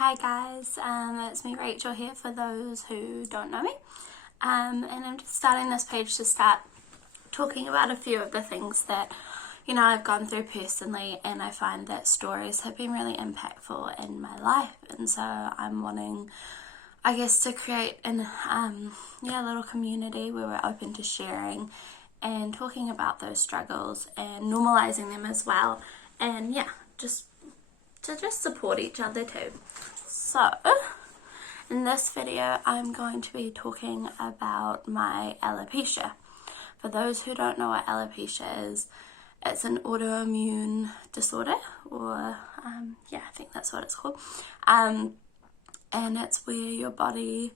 Hi guys, it's me Rachel here for those who don't know me, and I'm just starting this page to start talking about a few of the things that I've gone through personally, and I find that stories have been really impactful in my life, and so I'm wanting, I guess, to create a little community where we're open to sharing and talking about those struggles and normalizing them as well, and just to support each other too. So, in this video, I'm going to be talking about my alopecia. For those who don't know what alopecia is, it's an autoimmune disorder, or I think that's what it's called. And it's where your body,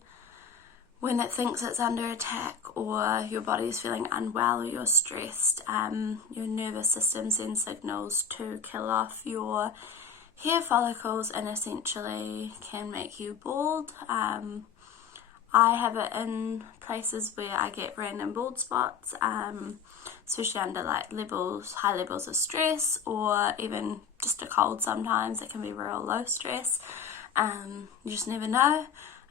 when it thinks it's under attack, or your body is feeling unwell, or you're stressed, your nervous system sends signals to kill off your hair follicles and essentially can make you bald. I have it in places where I get random bald spots, especially under high levels of stress, or even just a cold sometimes. It can be real low stress. You just never know.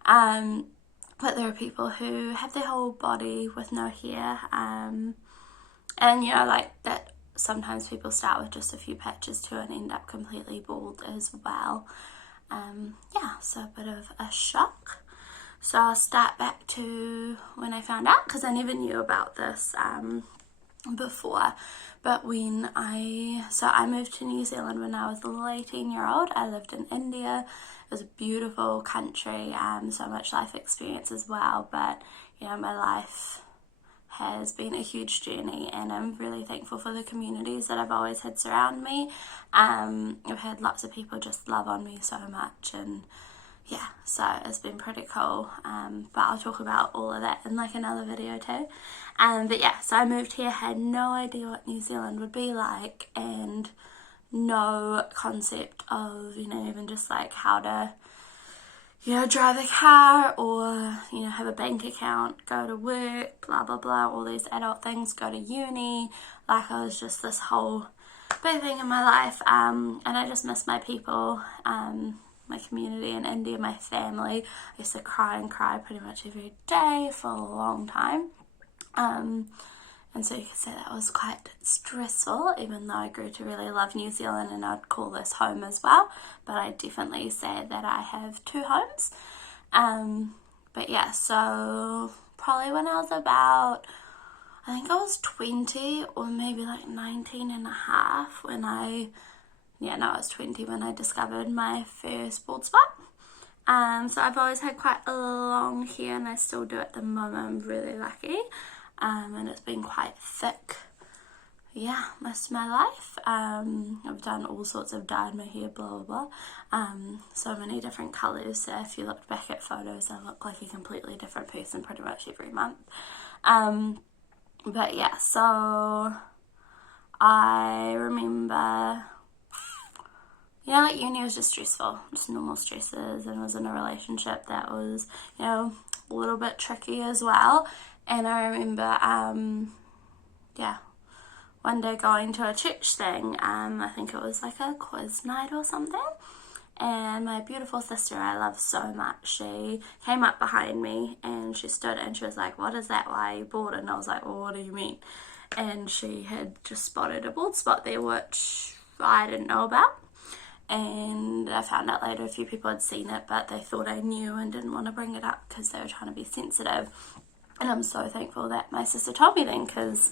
But there are people who have their whole body with no hair, and that. Sometimes people start with just a few patches too and end up completely bald as well. So a bit of a shock. So I'll start back to when I found out, because I never knew about this before. But when I moved to New Zealand when I was a little 18-year-old. I lived in India. It was a beautiful country, so much life experience as well. But my life has been a huge journey, and I'm really thankful for the communities that I've always had surround me. I've had lots of people just love on me so much, and so it's been pretty cool. But I'll talk about all of that in another video too. So I moved here, had no idea what New Zealand would be like, and no concept of even just how to drive a car, or, have a bank account, go to work, blah, blah, blah, all these adult things, go to uni. I was just this whole big thing in my life, and I just miss my people, my community in India, my family. I used to cry and cry pretty much every day for a long time, and so you could say that was quite stressful, even though I grew to really love New Zealand and I'd call this home as well. But I definitely say that I have two homes. So probably when I was about, I think I was 20 or maybe 19 and a half when I was 20 when I discovered my first bald spot. So I've always had quite a long hair, and I still do at the moment. I'm really lucky. And it's been quite thick, most of my life. I've done all sorts of dyed my hair, blah, blah, blah. So many different colours, so if you look back at photos, I look like a completely different person pretty much every month. So I remember, uni was just stressful, just normal stresses, and was in a relationship that was, a little bit tricky as well. And I remember, one day going to a church thing. I think it was a quiz night or something. And my beautiful sister I love so much, she came up behind me and she stood and she was like, "What is that? Why are you bald?" And I was like, "Well, what do you mean?" And she had just spotted a bald spot there, which I didn't know about. And I found out later a few people had seen it, but they thought I knew and didn't want to bring it up because they were trying to be sensitive. And I'm so thankful that my sister told me then, because,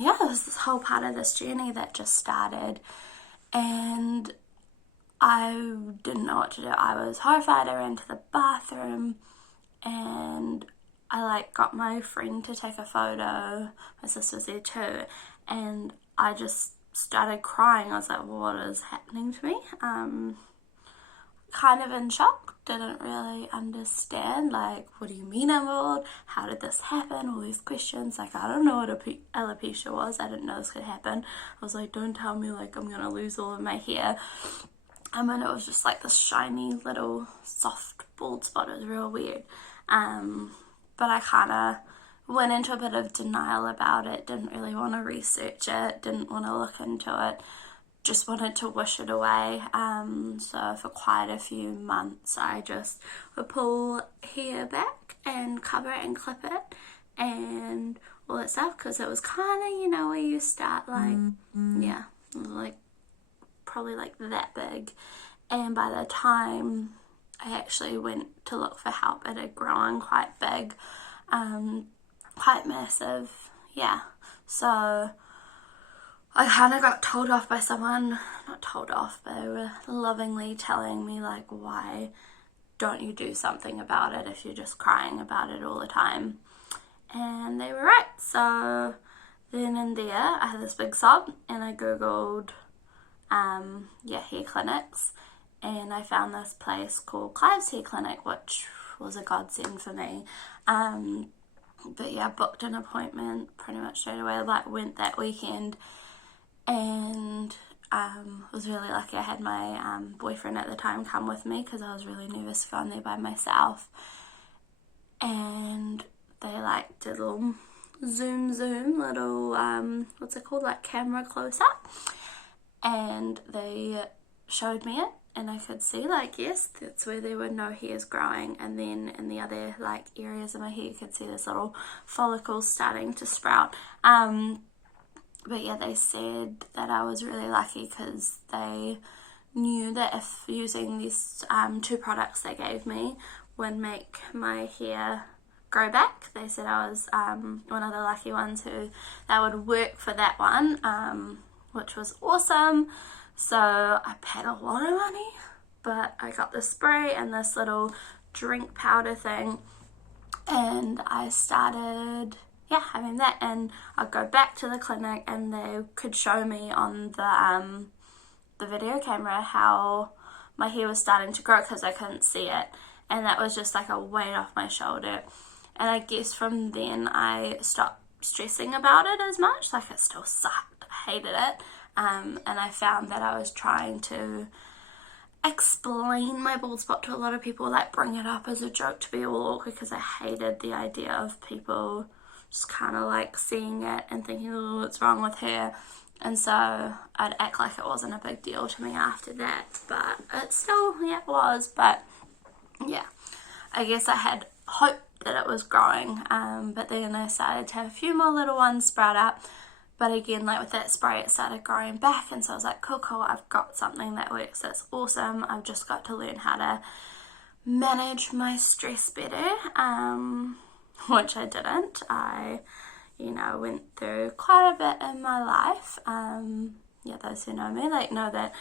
there was this whole part of this journey that just started. And I didn't know what to do. I was horrified. I ran to the bathroom, and I, got my friend to take a photo. My sister was there too. And I just started crying. I was like, what is happening to me? Kind of in shock, didn't really understand, what do you mean I'm bald? How did this happen? All these questions, I don't know what alopecia was. I didn't know this could happen. I was like, don't tell me, I'm gonna lose all of my hair. And it was just, this shiny little soft bald spot. It was real weird. But I kind of went into a bit of denial about it, didn't really want to research it, didn't want to look into it, just wanted to wish it away. So for quite a few months I just would pull hair back and cover it and clip it and all that stuff, because it was kind of, you know, where you start like, yeah, it was like probably like that big. And by the time I actually went to look for help, it had grown quite big, quite massive, yeah. So I kind of got told off by someone, not told off, but they were lovingly telling me, like, why don't you do something about it if you're just crying about it all the time? And they were right. So then and there, I had this big sob, and I googled, hair clinics, and I found this place called Clive's Hair Clinic, which was a godsend for me. But yeah, booked an appointment pretty much straight away. Like, went that weekend, and was really lucky. I had my boyfriend at the time come with me because I was really nervous to go in there by myself. And they like did a little zoom little what's it called, like camera close up, and they showed me it, and I could see, like, yes, that's where there were no hairs growing, and then in the other like areas of my hair you could see this little follicle starting to sprout. But yeah, they said that I was really lucky because they knew that if using these two products they gave me would make my hair grow back. They said I was one of the lucky ones who that would work for that one, which was awesome. So I paid a lot of money, but I got the spray and this little drink powder thing, and I started having that, and I'd go back to the clinic and they could show me on the video camera how my hair was starting to grow because I couldn't see it, and that was just like a weight off my shoulder. And I guess from then I stopped stressing about it as much. Like, it still sucked, I hated it, and I found that I was trying to explain my bald spot to a lot of people, like bring it up as a joke to be all awkward, because I hated the idea of people just kind of like seeing it and thinking, oh, what's wrong with her? And so I'd act like it wasn't a big deal to me after that, but it still, it was. But yeah, I guess I had hope that it was growing, but then I started to have a few more little ones sprout up. But again, like with that spray, it started growing back, and so I was like, cool, I've got something that works, that's awesome. I've just got to learn how to manage my stress better, which I didn't. I, went through quite a bit in my life. Those who know me, like, know that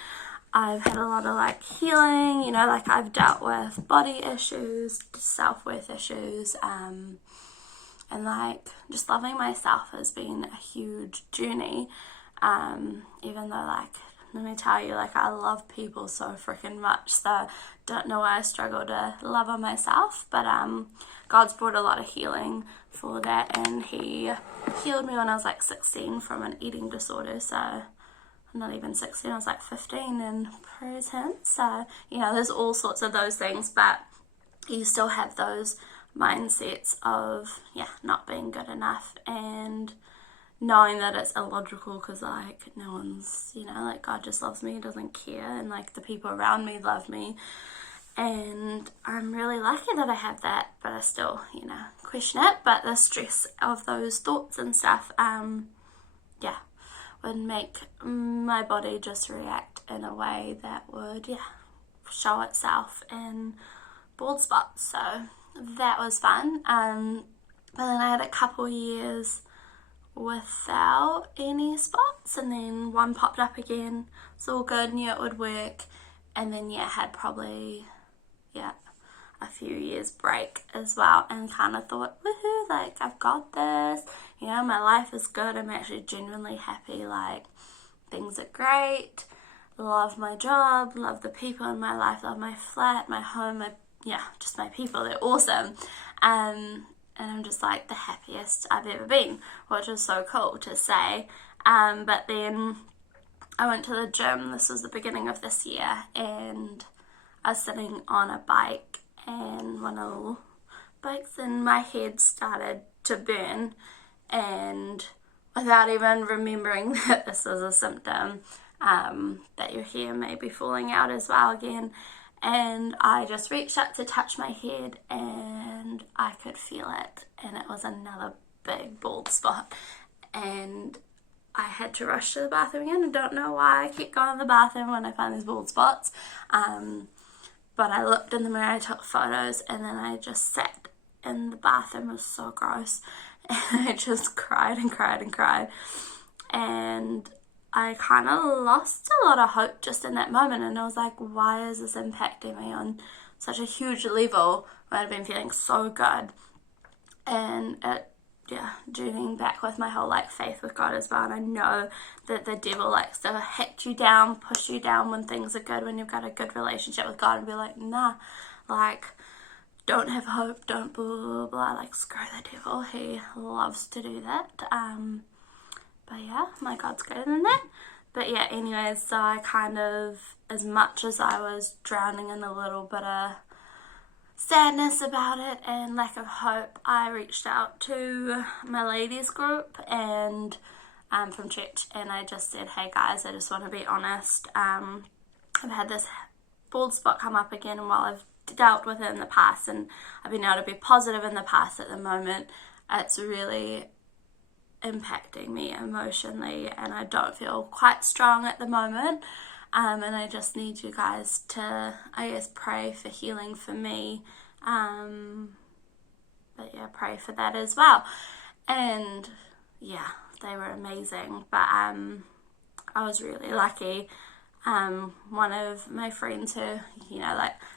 I've had a lot of like healing, like I've dealt with body issues, self-worth issues, and like just loving myself has been a huge journey, even though, like, let me tell you, like, I love people so freaking much, so don't know why I struggle to love on myself, but God's brought a lot of healing for that, and he healed me when I was like 16 from an eating disorder. So I'm not even 16, I was like 15, and praise him. So, there's all sorts of those things, but you still have those mindsets of not being good enough, and knowing that it's illogical, because like no one's, like, God just loves me, doesn't care, and like the people around me love me, and I'm really lucky that I have that, but I still question it. But the stress of those thoughts and stuff would make my body just react in a way that would show itself in bald spots. So that was fun. But then I had a couple years without any spots, and then one popped up again. It's all good, knew it would work, and then had probably a few years break as well, and kind of thought, woohoo, like, I've got this, my life is good, I'm actually genuinely happy, like, things are great, love my job, love the people in my life, love my flat, my home, just my people, they're awesome, and I'm just like the happiest I've ever been, which is so cool to say. But then I went to the gym, this was the beginning of this year, and I was sitting on a bike, and one of the little bikes in my head started to burn, and without even remembering that this was a symptom, that your hair may be falling out as well again. And I just reached up to touch my head and I could feel it, and it was another big bald spot, and I had to rush to the bathroom again. I don't know why I keep going to the bathroom when I find these bald spots, but I looked in the mirror, I took photos, and then I just sat in the bathroom. It was so gross, and I just cried and cried and cried, and I kind of lost a lot of hope just in that moment. And I was like, why is this impacting me on such a huge level when I've been feeling so good? And it, journeying back with my whole faith with God as well. And I know that the devil likes to hit you down, push you down when things are good, when you've got a good relationship with God, and be like, nah, don't have hope, don't blah blah blah, screw the devil. He loves to do that. But yeah, my God's greater than that. But yeah, anyways, so I kind of, as much as I was drowning in a little bit of sadness about it and lack of hope, I reached out to my ladies group and from church, and I just said, hey guys, I just want to be honest. I've had this bald spot come up again, and while I've dealt with it in the past and I've been able to be positive in the past, at the moment it's really impacting me emotionally, and I don't feel quite strong at the moment, and I just need you guys to, I guess, pray for healing for me, but yeah, pray for that as well. And yeah, they were amazing, but I was really lucky. One of my friends who,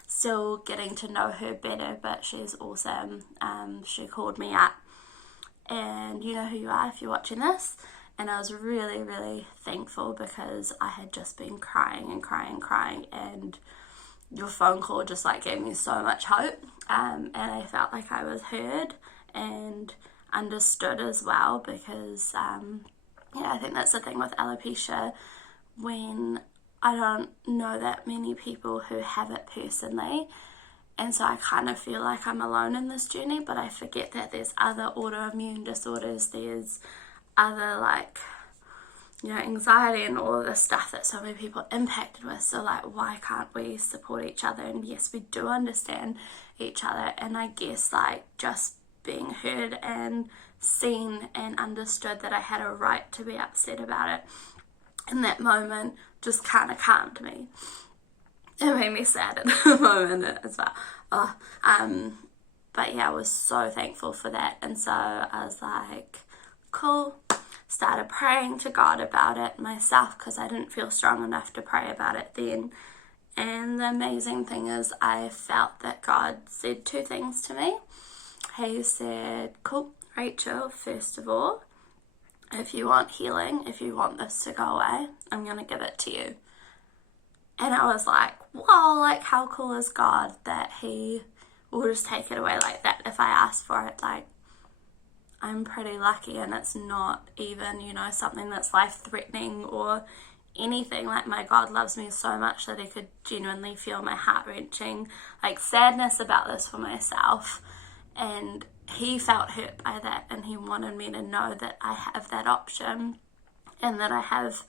still getting to know her better, but she's awesome, she called me up, and you know who you are if you're watching this. And I was really, really thankful, because I had just been crying and crying and crying, and your phone call just gave me so much hope, and I felt like I was heard and understood as well, because I think that's the thing with alopecia, when I don't know that many people who have it personally, and so I kind of feel like I'm alone in this journey, but I forget that there's other autoimmune disorders, there's other anxiety and all of this stuff that so many people are impacted with. So why can't we support each other? And yes, we do understand each other, and I guess just being heard and seen and understood that I had a right to be upset about it in that moment just kind of calmed me. It made me sad at the moment as well. But yeah, I was so thankful for that. And so I was like, cool. Started praying to God about it myself, because I didn't feel strong enough to pray about it then. And the amazing thing is, I felt that God said two things to me. He said, cool, Rachel, first of all, if you want healing, if you want this to go away, I'm going to give it to you. And I was like, whoa, how cool is God that he will just take it away like that if I ask for it. I'm pretty lucky, and it's not even, something that's life-threatening or anything. My God loves me so much that he could genuinely feel my heart-wrenching, sadness about this for myself. And he felt hurt by that, and he wanted me to know that I have that option, and that I have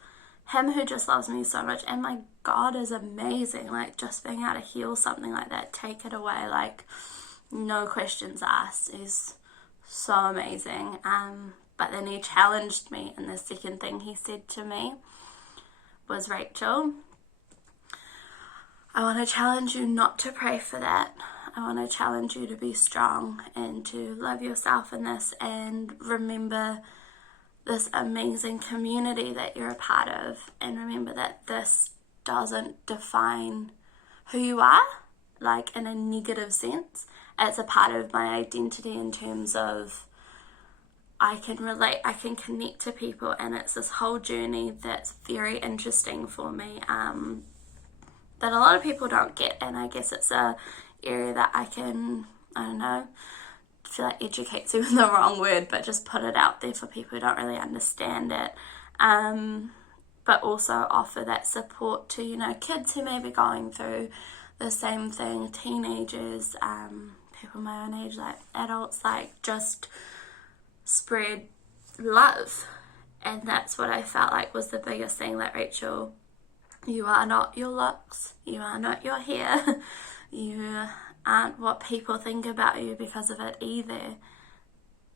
him who just loves me so much. And my God is amazing. Just being able to heal something like that, take it away, no questions asked, is so amazing. But then he challenged me, and the second thing he said to me was, Rachel, I want to challenge you not to pray for that. I want to challenge you to be strong and to love yourself in this, and remember this amazing community that you're a part of, and remember that this doesn't define who you are, in a negative sense. It's a part of my identity in terms of I can relate, I can connect to people, and it's this whole journey that's very interesting for me, that a lot of people don't get. And I guess it's a area that I can, I feel like educate's even the wrong word, but just put it out there for people who don't really understand it, but also offer that support to, kids who may be going through the same thing, teenagers, people my own age, adults, just spread love. And that's what I felt was the biggest thing, Rachel, You are not your looks. You are not your hair. You aren't what people think about you because of it either.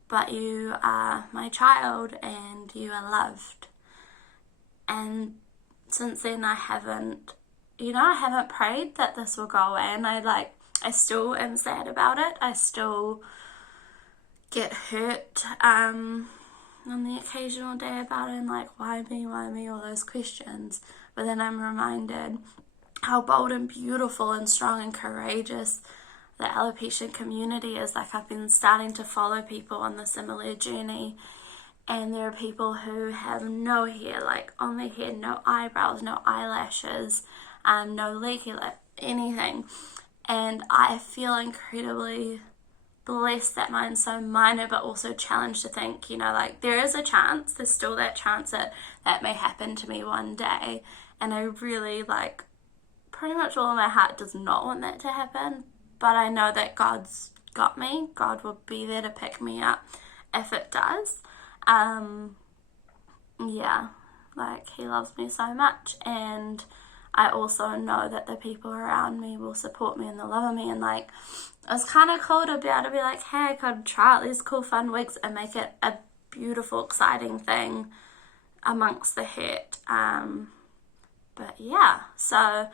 But you are my child and you are loved. And since then I haven't prayed that this will go away, and I still am sad about it. I still get hurt on the occasional day about it, and like, why me, all those questions. But then I'm reminded how bold and beautiful and strong and courageous the alopecia community is. Like, I've been starting to follow people on the similar journey, and there are people who have no hair, like on their head, no eyebrows, no eyelashes, no leg hair, anything. And I feel incredibly blessed that mine's so minor, but also challenged to think, like, there is a chance, there's still that chance that may happen to me one day. And I really, pretty much all of my heart does not want that to happen, but I know that God's got me. God will be there to pick me up if it does. He loves me so much, and I also know that the people around me will support me and they'll love me. And it's kind of cool to be able to be like, hey, I could try out these cool fun wigs and make it a beautiful, exciting thing amongst the hurt. But yeah, so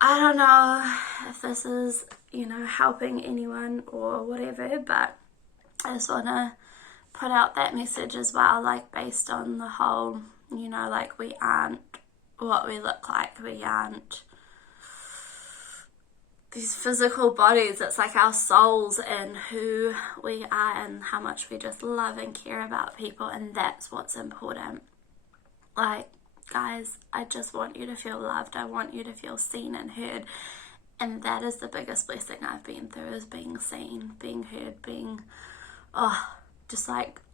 I don't know if this is, helping anyone or whatever, but I just want to put out that message as well, based on the whole, we aren't what we look like. We aren't these physical bodies. It's like our souls and who we are and how much we just love and care about people, and that's what's important. Guys, I just want you to feel loved. I want you to feel seen and heard. And that is the biggest blessing I've been through, is being seen, being heard, being,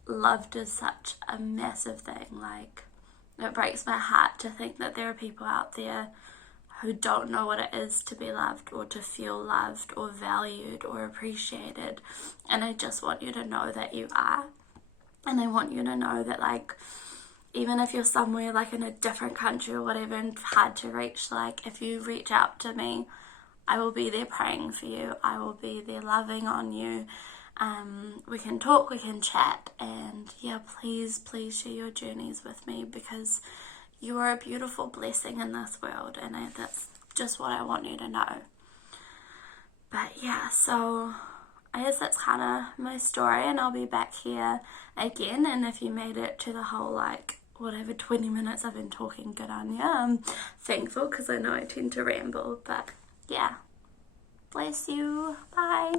loved is such a massive thing. It breaks my heart to think that there are people out there who don't know what it is to be loved or to feel loved or valued or appreciated. And I just want you to know that you are. And I want you to know that, even if you're somewhere in a different country or whatever and hard to reach, if you reach out to me, I will be there praying for you. I will be there loving on you. We can talk, we can chat, and please share your journeys with me, because you are a beautiful blessing in this world, and that's just what I want you to know. But so I guess that's kind of my story, and I'll be back here again. And if you made it to the whole 20 minutes I've been talking, good on you. I'm thankful, because I know I tend to ramble. But bless you. Bye.